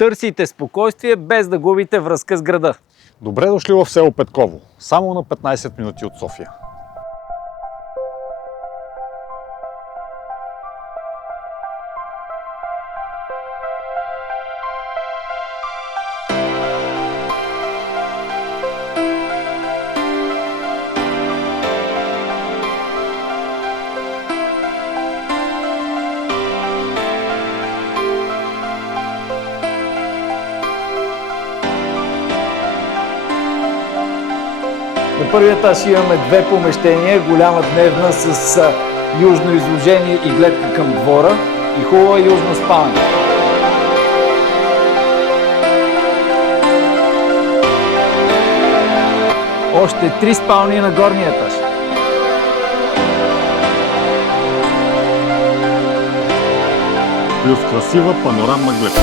Търсите спокойствие, без да губите връзка с града. Добре дошли в село Петково, само на 15 минути от София. На първия етаж имаме две помещения, голяма дневна с южно изложение и гледка към двора и хубава южна спалня. Още 3 спални на горния етаж. Плюс красива панорамна гледка.